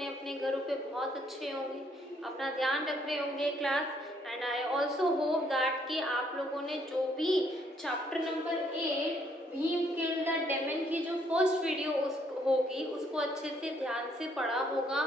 अपने अपने घरों पे बहुत अच्छे होंगे, अपना ध्यान रख रहे होंगे class. And I also hope that कि आप लोगों ने जो भी chapter number 8 Bhim killed the daemon की जो फर्स्ट वीडियो होगी उसको अच्छे से ध्यान से पढ़ा होगा,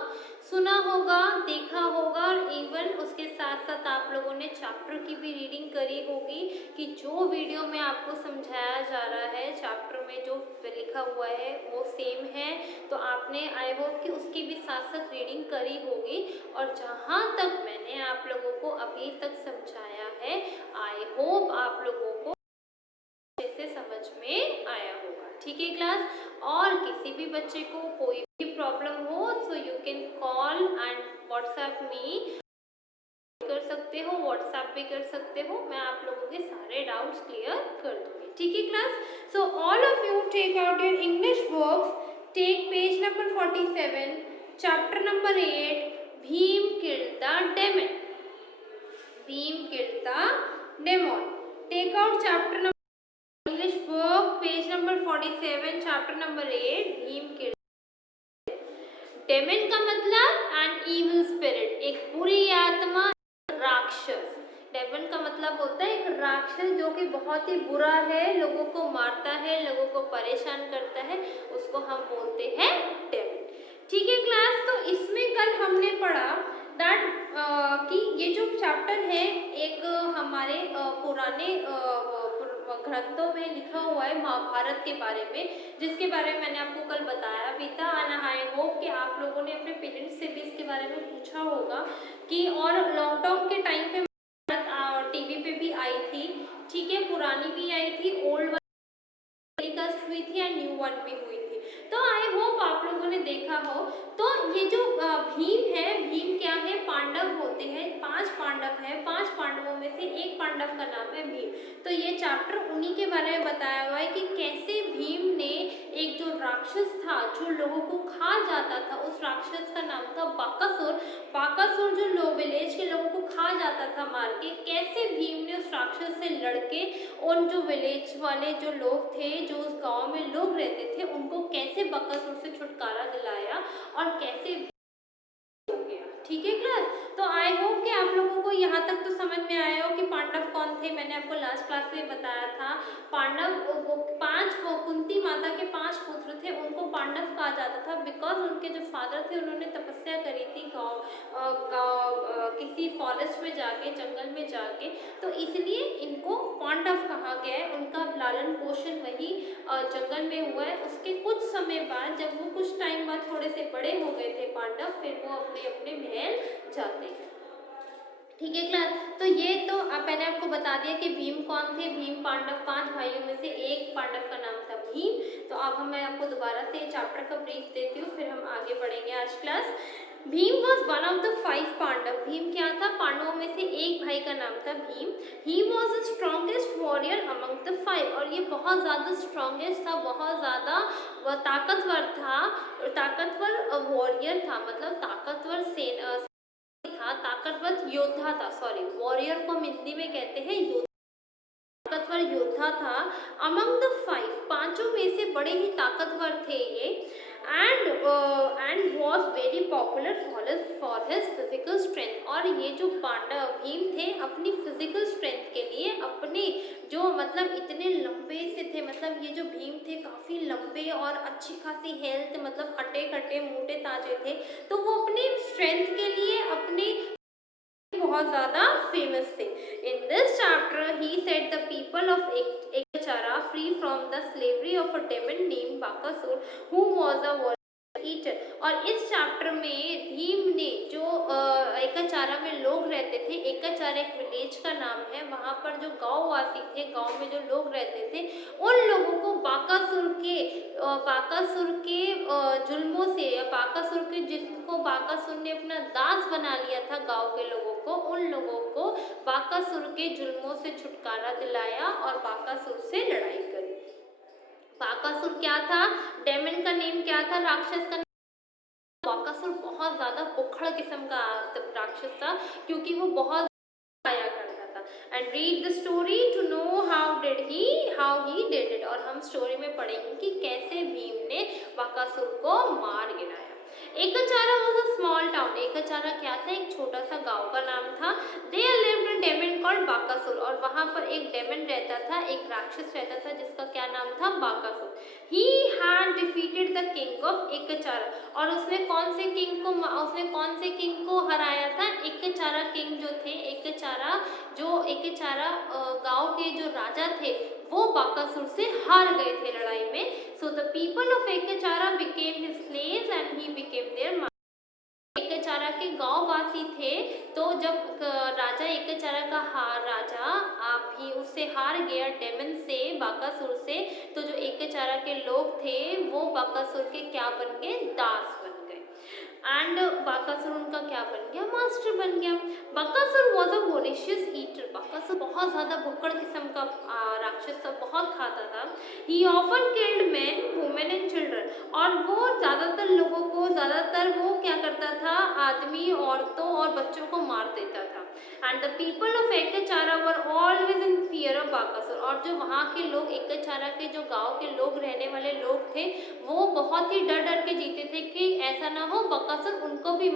सुना होगा, देखा होगा, और इवन उसके साथ साथ आप लोगों ने चैप्टर की भी रीडिंग करी होगी कि जो वीडियो में आपको समझाया जा रहा है चैप्टर में जो लिखा हुआ है वो सेम है। तो आपने आई होप कि उसकी भी साथ साथ रीडिंग करी होगी। और जहाँ तक मैंने आप लोगों को अभी तक समझाया है आई होप आप लोगों को अच्छे से समझ में आया होगा। ठीक है क्लास। और किसी भी बच्चे को कोई भी प्रॉब्लम हो so you can call and WhatsApp me कर सकते हो, व्हाट्सएप भी कर सकते हो, मैं आप लोगों के सारे डाउट्स क्लियर कर दूंगी। ठीक है class. So all of you take out your English books, take page number 47, chapter number 8 Bhim killed the demon. Bhim killed the demon. Take out chapter number English book page number 47 chapter number 8 Bhim killed. Demon का मतलब an evil spirit, एक बुरी आत्मा, राक्षस। Daemon का मतलब होता है एक राक्षस जो कि बहुत ही बुरा है, लोगों को मारता है, लोगों को परेशान करता है, उसको हम बोलते हैं डेमन। ठीक है क्लास। तो इसमें कल हमने पढ़ा दैट कि ये जो चैप्टर है एक हमारे पुराने ग्रंथों में लिखा हुआ है महाभारत के बारे में, जिसके बारे में मैंने आपको कल बताया भी था। एंड आई होप कि आप लोगों ने अपने पेरेंट्स से भी इसके बारे में पूछा होगा कि, और लॉकडाउन के टाइम पे टीवी पे भी आई थी। ठीक है, पुरानी भी आई थी, ओल्ड टेलीकास्ट हुई थी एंड न्यू वन भी हुई थी। तो आई होप आप लोगों ने देखा हो। तो ये जो भीम है, भीम क्या है, पांडव होते हैं, 5 पांडव है, 5 पांडवों में से एक पांडव का नाम है भीम। तो ये चैप्टर उन्हीं के बारे में बताया हुआ है कि कैसे भीम ने एक जो राक्षस था जो लोगों को खा जाता था, उस राक्षस का नाम था बाकासुर। बाकासुर जो विलेज के लोगों को खा जाता था मार के, कैसे भीम ने उस राक्षस से लड़के उन जो विलेज वाले जो लोग थे, जो उस गांव में लोग रहते थे, उनको कैसे बकासुर से छुटकारा दिलाया और कैसे हो गया। ठीक है क्लास। तो आई होप कि आप लोगों को यहाँ तक तो समझ में आया हो कि पांडव कौन थे। मैंने आपको लास्ट क्लास में बताया था पांडव वो 5 कुंती माता के 5 पुत्र थे, उनको पांडव कहा जाता था बिकॉज उनके जो फादर थे उन्होंने तपस्या करी थी किसी फॉरेस्ट में जाके, जंगल में जाके, तो इसलिए इनको पांडव कहा गया है। उनका लालन पोषण वही जंगल में हुआ है। उसके कुछ समय बाद जब वो कुछ टाइम बाद थोड़े से बड़े हो गए थे पांडव, फिर वो अपने अपने महल जाते हैं। ठीक है क्लास। तो ये तो मैंने आपको बता दिया कि भीम कौन थे। भीम पांडव 5 भाइयों में से एक पांडव का नाम था भीम। तो अब मैं आपको दोबारा से चैप्टर का ब्रीफ देती हूँ, फिर हम आगे बढ़ेंगे आज class. Bhim was one of the 5 Pandav. Bhim क्या था, पांडवों में से एक भाई का नाम था Bhim. He was the strongest warrior among the 5, और ये बहुत ज़्यादा स्ट्रॉन्गेस्ट था, बहुत ज़्यादा ताकतवर था, ताकतवर वॉरियर था, मतलब ताकतवर सेना था, ताकतवर योद्धा था। सॉरी, वॉरियर को हम हिंदी में कहते हैं योद्धा, ताकतवर योद्धा था। अमंग द 5, पांचों में से बड़े ही ताकतवर थे ये। And was very popular for his physical strength. और ये जो पांडव भीम थे अपनी फिजिकल स्ट्रेंथ के लिए, अपने जो मतलब इतने लंबे से थे, मतलब ये जो भीम थे काफ़ी लंबे और अच्छी खासी हेल्थ, मतलब हटे कटे मोटे ताजे थे, तो वो अपने स्ट्रेंथ के लिए अपने बहुत ज़्यादा फेमस थे। In this chapter he set the people of Ekachakra free from the slavery of a demon name Bakasur who was a eater. और इस चैप्टर में भीम ने जो एकाचारा में लोग रहते थे, एकाचारा एक विलेज का नाम है, वहाँ पर जो गांववासी थे, गांव में जो लोग रहते थे, उन लोगों को बाकासुर के जुल्मों से, या बाकासुर के, जिसको बाकासुर ने अपना दास बना लिया था गांव के लोगों को, उन लोगों को बाकासुर के जुल्मों से छुटकारा दिलाया और बाकासुर से लड़ाई करी। बाकासुर क्या था, डेमन का नेम क्या था, राक्षस का। बाकासुर बहुत ज्यादा बुखड़ किस्म का राक्षस था, क्योंकि वो बहुत खाया करता था। And read the story to know how he did it. और हम स्टोरी में पढ़ेंगे कि कैसे भीम ने बाकासुर को मार गिराया। Ekachakra was a small town. Ekachakra क्या था? एक छोटा सा गांव का नाम था। There lived a demon called Bakasur, और वहां पर एक डेमन रहता था, एक राक्षस रहता था जिसका क्या नाम था? Bakasur. He had defeated the king of Ekachakra, और उसने कौन से किंग को हराया था? एकचारा किंग जो थे, एकचारा गांव के जो राजा थे वो बाकासुर से हार गए थे लड़ाई में। So the people of Ekachakra became his slaves and he became their master. Ekachakra के गांव वासी थे, तो जब राजा एकचारा का राजा भी उससे हार गया डेमन से, बाकासुर से, तो जो एकचारा के लोग थे वो बाकासुर के क्या बन गए? दास बन गए। एंड बाकासुर उनका क्या बन गया? मास्टर बन गया। Bakasur was a voracious eater. Bakasur बहुत ज़्यादा भुक्कड़ किस्म का राक्षस था, बहुत खाता था। ही often killed man, women and children, और वो ज़्यादातर वो क्या करता था? आदमी, औरतों और बच्चों को मार देता था। And the people of Ekachakra were always in fear of Bakasur, और जो वहाँ के लोग, एकचारा के जो गांव के लोग, रहने वाले लोग थे, वो बहुत ही डर डर के जीते थे कि ऐसा ना हो बकासुर उनको भी।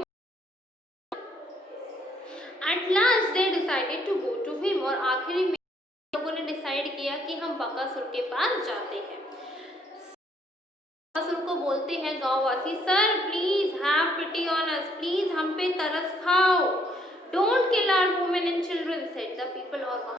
At last they decided to go to him, और आखिरी में लोगों ने डिसाइड किया कि हम बकासुर के पास जाते हैं। बकासुर को बोलते हैं गांववासी, sir please have pity on us, please हम पे तरस खाओ, don't kill our women and children, said the people. और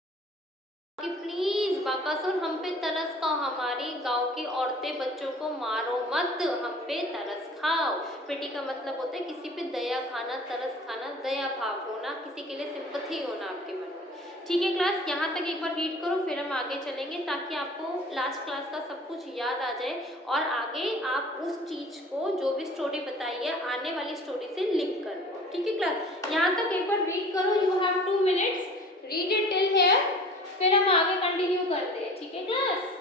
कि प्लीज बाकासुर हम पे तरस खाओ, हमारी गांव की औरतें बच्चों को मारो मत, हम पे तरस खाओ। पिटी का मतलब होता है किसी पे दया खाना, तरस खाना, दया भाव होना, किसी के लिए सिंपथी होना आपके मन में। ठीक है क्लास, यहाँ तक एक बार रीड करो, फिर हम आगे चलेंगे ताकि आपको लास्ट क्लास का सब कुछ याद आ जाए और आगे आप उस चीज को, जो भी स्टोरी बताई है, आने वाली स्टोरी से लिंक कर दो। ठीक है क्लास, यहाँ तक एक बार रीड करो। You have 2 minutes, read it till here, फिर हम आगे कंटिन्यू करते हैं। ठीक है क्लास।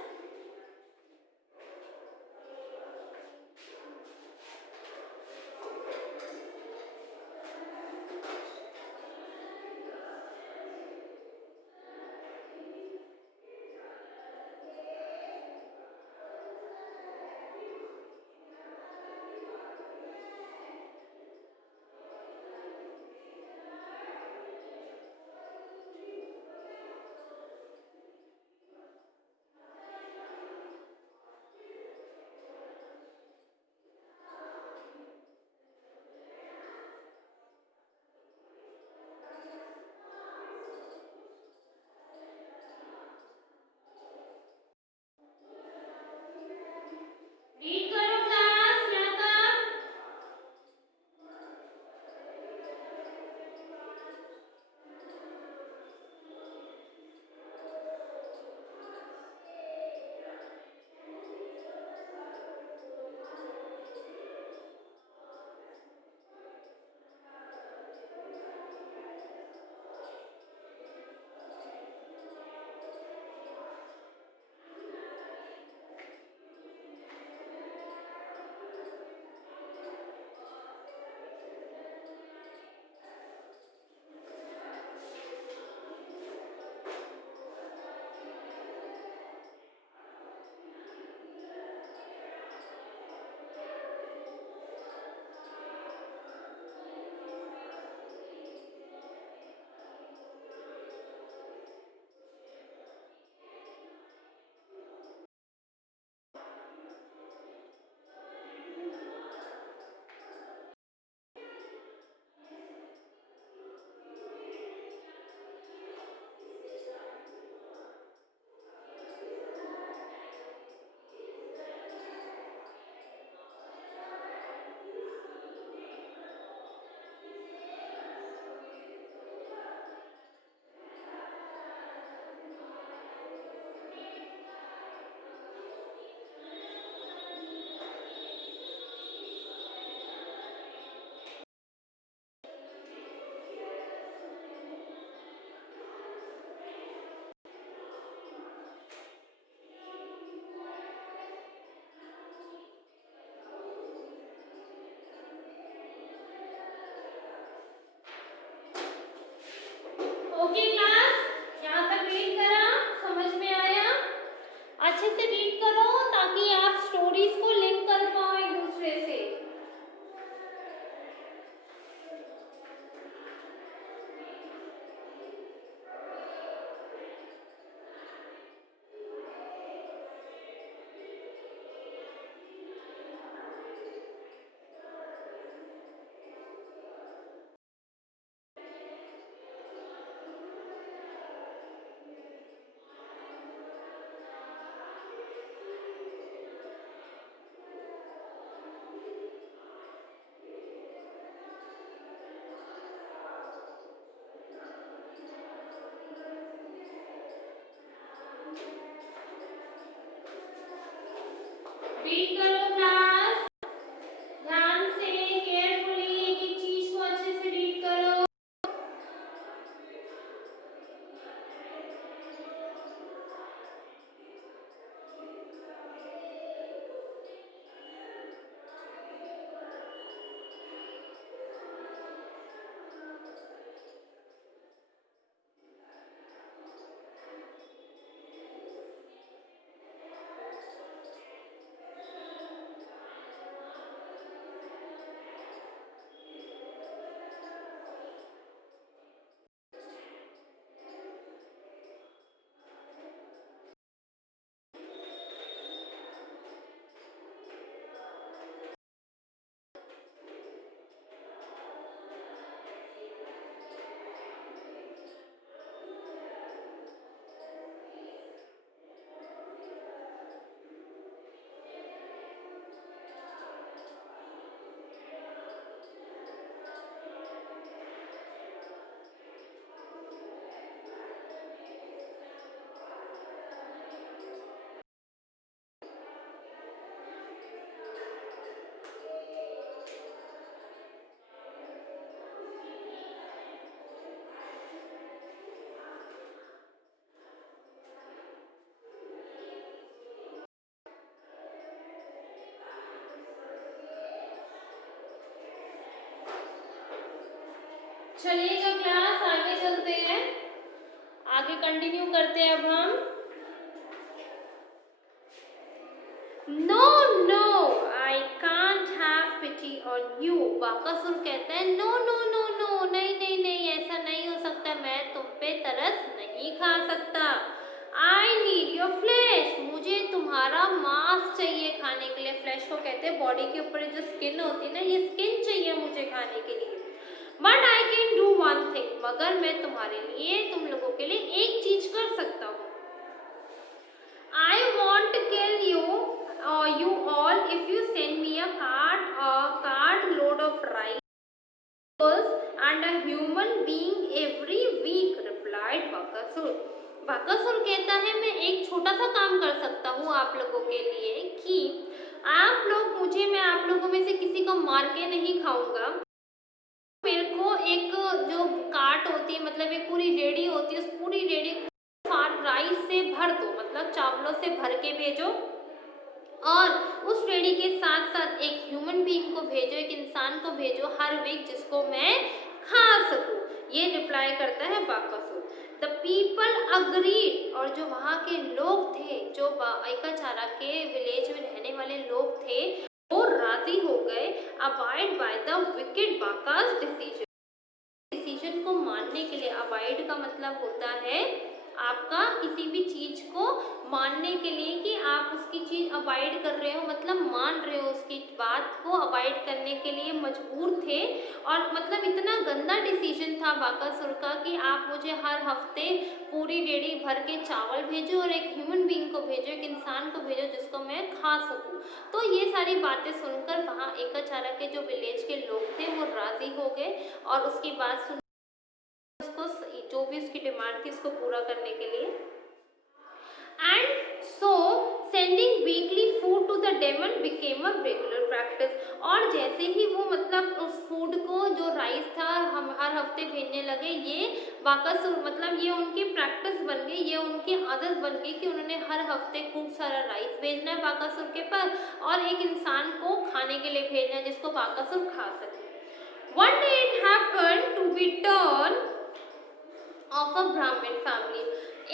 रीड करो क्लास, यहाँ तक। ओके क्लास, यहाँ तक रीड करा, समझ में आया? अच्छे से रीड करो ताकि आप स्टोरीज को लिंक कर पाओ एक दूसरे से। रीड करो क्लास, ध्यान से केयरफुली एक एक चीज को अच्छे से रीड करो। चलिएगा क्लास, आगे चलते हैं, आगे कंटिन्यू करते हैं। अब हम no no I can't have pity on you. Bakasur कहता है नो नो नो नो, नहीं नहीं नहीं, ऐसा नहीं हो सकता, मैं तुम पे तरस नहीं खा सकता। आई नीड योर फ्लैश, मुझे तुम्हारा मांस चाहिए खाने के लिए। फ्लैश को कहते हैं बॉडी के ऊपर जो स्किन होती है ना, ये स्किन चाहिए मुझे खाने के लिए। But I can do one thing, मगर मैं तुम्हारे लिए, तुम लोगों के लिए एक चीज कर सकता हूँ। I want to kill you all if you send me a cart load of rice and a human being every week, replied Bakasur. Bakasur कहता है मैं एक छोटा सा काम कर सकता हूँ आप लोगों के लिए कि आप लोग मुझे, मैं आप लोगों में से किसी को मार के नहीं खाऊंगा। मेरे को एक जो कार्ट होती है, मतलब एक पूरी रेडी होती है, उस पूरी रेडी को राइस से भर दो, मतलब चावलों से भर के भेजो, और उस रेडी के साथ साथ एक ह्यूमन बीइंग को भेजो, एक इंसान को भेजो हर वीक, जिसको मैं खा सकूं। ये रिप्लाई करता है बाकासुर। द पीपल अग्रीड, और जो वहाँ के लोग थे, जो एकाचारा के विलेज में रहने वाले लोग थे, वो राजी हो गए। Abide by the wicked Bakasur's decision, decision को मानने के लिए। अबाइड का मतलब होता है आपका किसी भी चीज को मानने के लिए, कि आप उसकी चीज अवॉइड कर रहे हो, मतलब मान रहे हो, उसकी बात को अवॉइड करने के लिए मजबूर थे। और मतलब इतना गंदा डिसीजन था बाकासुर का कि आप मुझे हर हफ्ते पूरी रेडी भर के चावल भेजो और एक ह्यूमन बीइंग को भेजो, एक इंसान को भेजो जिसको मैं खा सकूं। तो ये सारी बातें सुनकर वहाँ एकाचारा के जो विलेज के लोग थे वो राजी हो गए, और उसकी बात सुन उसको जो भी उसकी डिमांड थी उसको पूरा करने के लिए। And so sending weekly food to the demon became a regular practice, और जैसे ही वो मतलब उस फूड को, जो राइस था, हम हर हफ्ते भेजने लगे, ये बाकासुर मतलब ये उनकी प्रैक्टिस बन गई, ये उनकी आदत बन गई कि उन्होंने हर हफ्ते खूब सारा राइस भेजना है बाकासुर के पास, और एक इंसान को खाने के लिए भेजना है जिसको बाकासुर खा सके। One day it happened to be turn of a ब्राह्मण फैमिली।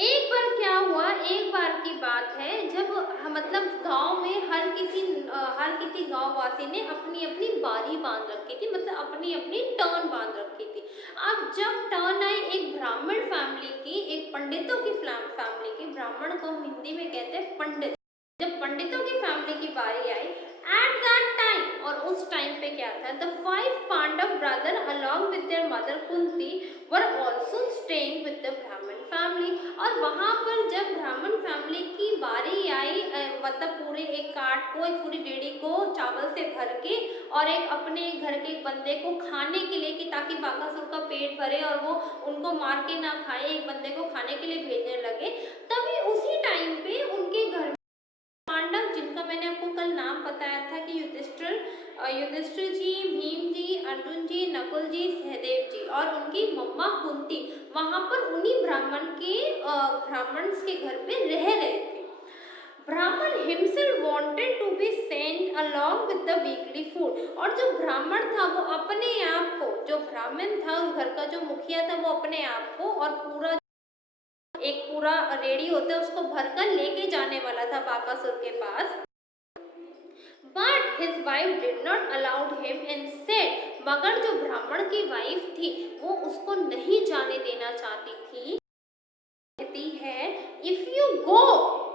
एक बार क्या हुआ, एक बार की बात है, जब मतलब गांव में हर किसी गांव वासी ने अपनी अपनी बारी बांध रखी थी, मतलब अपनी अपनी टर्न बांध रखी थी। अब जब टर्न आई एक ब्राह्मण फैमिली की, एक पंडितों की फैमिली की, ब्राह्मण को हम हिंदी में कहते हैं पंडित, जब पंडितों की फैमिली की बारी आई, एट दैट टाइम, और उस टाइम पे क्या था, the 5 Pandava brother along with their mother Kunti were also staying with the Brahmin family. और वहाँ पर जब ब्राह्मण फैमिली की बारी आई, मतलब पूरे एक कार्ट को, एक पूरी रेडी को चावल से भर के, और एक अपने घर के बंदे को खाने के लिए, कि ताकि बाकासुर का पेट भरे और वो उनको मार के ना खाए, एक बंदे को खाने के लिए भेजने लगे, तभी उसी टाइम पे उनके घर पांडव, जिनका मैंने आपको कल नाम युधिष्ठिर जी, भीम जी, अर्जुन जी, नकुल जी, सहदेव जी और उनकी मम्मा कुंती वहां पर उन्हीं ब्राह्मण के घर पे रह रहे थे। ब्राह्मण himself wanted to be sent along with the weekly food। और जो ब्राह्मण था वो अपने आप को, जो ब्राह्मण था उस घर का जो मुखिया था, वो अपने आप को और पूरा रेडी होता है उसको भरकर लेके जाने वाला था बाकासुर के पास। But his wife did not allow him and said, मगर जो ब्राह्मण की वाइफ थी वो उसको नहीं जाने देना चाहती थी। कहती है इफ यू गो,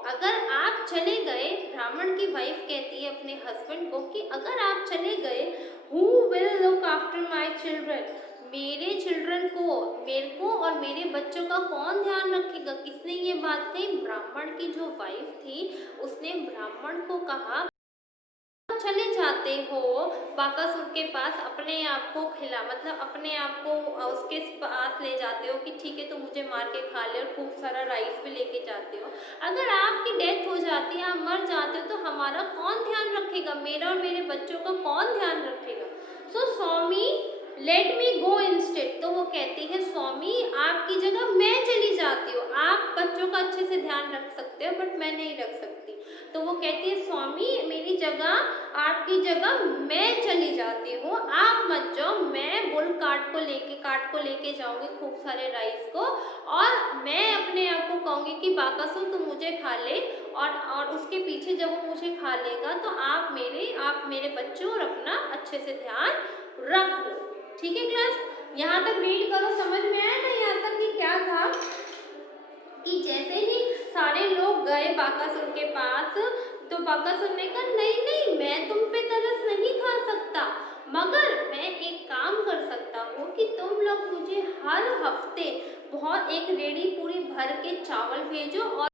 अगर आप चले गए, ब्राह्मण की वाइफ कहती है अपने हस्बैंड को कि अगर आप चले गए, who will look after my children, मेरे चिल्ड्रन को, मेरे को और मेरे बच्चों का कौन ध्यान रखेगा। किसने ये बात कही? ब्राह्मण की जो वाइफ थी उसने ब्राह्मण को कहा चले जाते हो बाकासुर के पास, अपने आप को खिला, मतलब अपने आप को उसके पास ले जाते हो कि ठीक है तो मुझे मार के खा ले और खूब सारा राइस भी लेके जाते हो। अगर आपकी डेथ हो जाती है, आप मर जाते हो तो हमारा कौन ध्यान रखेगा, मेरा और मेरे बच्चों का कौन ध्यान रखेगा। सो स्वामी लेट मी गो इंस्टेड, तो वो कहती है स्वामी आपकी जगह मैं चली जाती हूँ, आप बच्चों का अच्छे से ध्यान रख सकते हो बट मैं नहीं रख सकती। तो वो कहती है स्वामी मेरी जगह, आपकी जगह मैं चली जाती हूँ, आप मत जाओ, मैं बुल काट को लेके जाऊंगी खूब सारे राइस को, और मैं अपने आप को कहूंगी कि बाकासुर तू मुझे खा ले, और उसके पीछे जब वो मुझे खा लेगा तो आप मेरे बच्चों और अपना अच्छे से ध्यान रख लो। ठीक है क्लास, यहाँ तक रीड करो, समझ में आया ना यहाँ तक कि क्या था कि जैसे ही सारे लोग गए बाकासुर के पास तो बाकासुर ने कहा नहीं नहीं मैं तुम पे तरस नहीं खा सकता, मगर मैं एक काम कर सकता हूँ कि तुम लोग मुझे हर हफ्ते बहुत एक रेडी पूरी भर के चावल भेजो और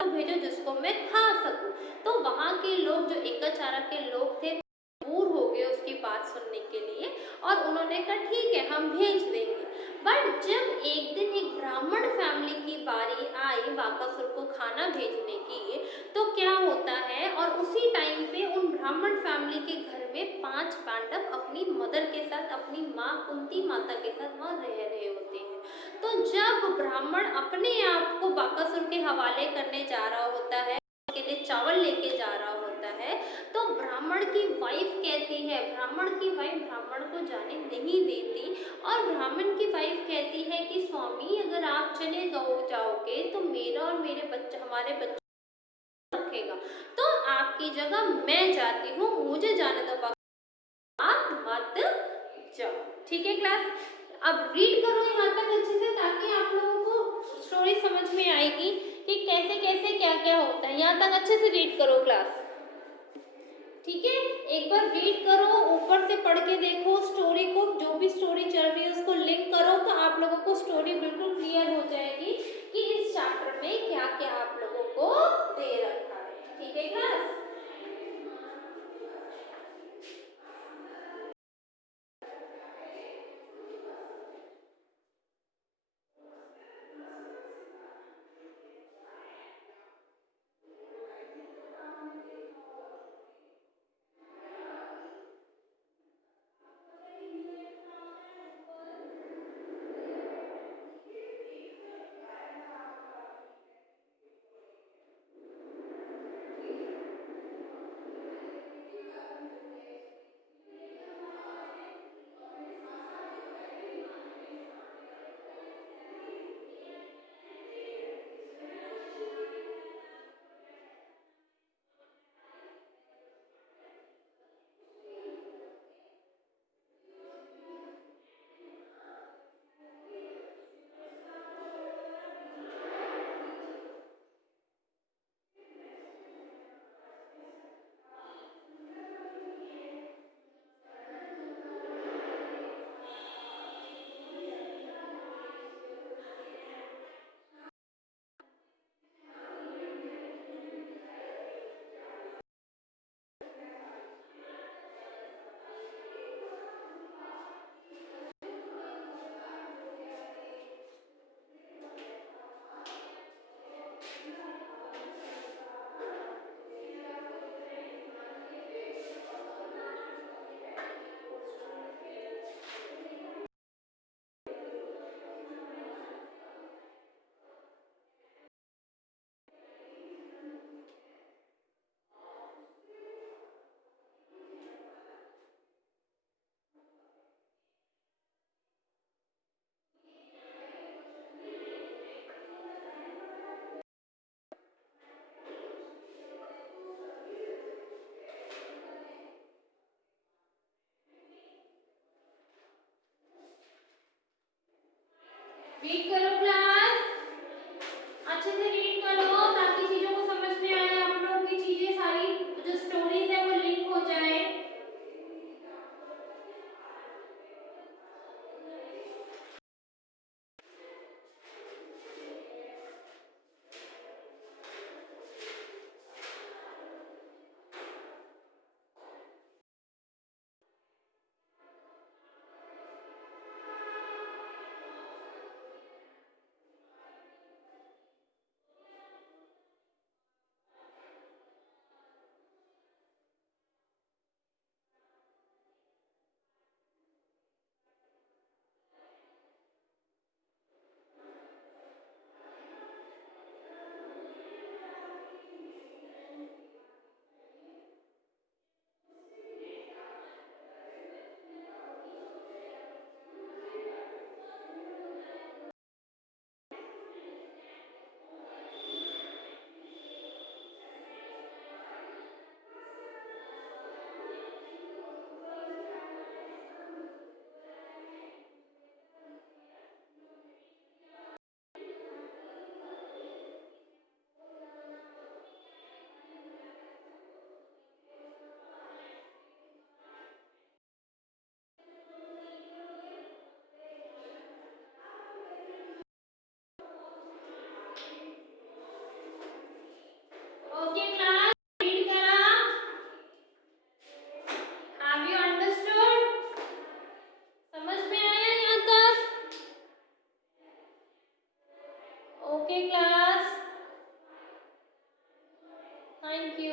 भेजो जिसको मैं खा सकूं। तो वहाँ के लोग जो एकाचारा के लोग थे दूर हो गए उसकी बात सुनने के लिए और उन्होंने कहा ठीक है हम भेज देंगे। बट जब एक दिन एक ब्राह्मण फैमिली की बारी आई बाकासुर को खाना भेजने की, तो क्या होता है, और उसी टाइम पे उन ब्राह्मण फैमिली के घर में 5 पांडव अपनी मदर के साथ, अपनी माँ कुंती माता के साथ वहाँ रह रहे होते हैं। तो जब ब्राह्मण अपने आप को बाकासुर के हवाले करने जा रहा होता है, के लिए चावल लेके जा रहा होता है, तो ब्राह्मण की वाइफ कहती है, ब्राह्मण की वाइफ ब्राह्मण को जाने नहीं देती और ब्राह्मण की वाइफ कहती है कि स्वामी अगर आप चले जाओगे तो मेरा और हमारे बच्चे रखेगा, तो आपकी जगह मैं जाती हूँ, मुझे जाने दो, आप मत जाओ। ठीक है क्लास, अब रीड करो यहाँ तक अच्छे से ताकि आप लोगों को स्टोरी समझ में आएगी कि कैसे कैसे क्या क्या होता है। यहाँ तक अच्छे से रीड करो क्लास, ठीक है। एक बार रीड करो, ऊपर से पढ़ के देखो स्टोरी को, जो भी स्टोरी चल रही है उसको लिंक करो तो आप लोगों को स्टोरी बिल्कुल क्लियर हो जाएगी कि इस चैप्टर में क्या क्या आप लोगों को दे रखा है। ठीक है class, okay class, thank you.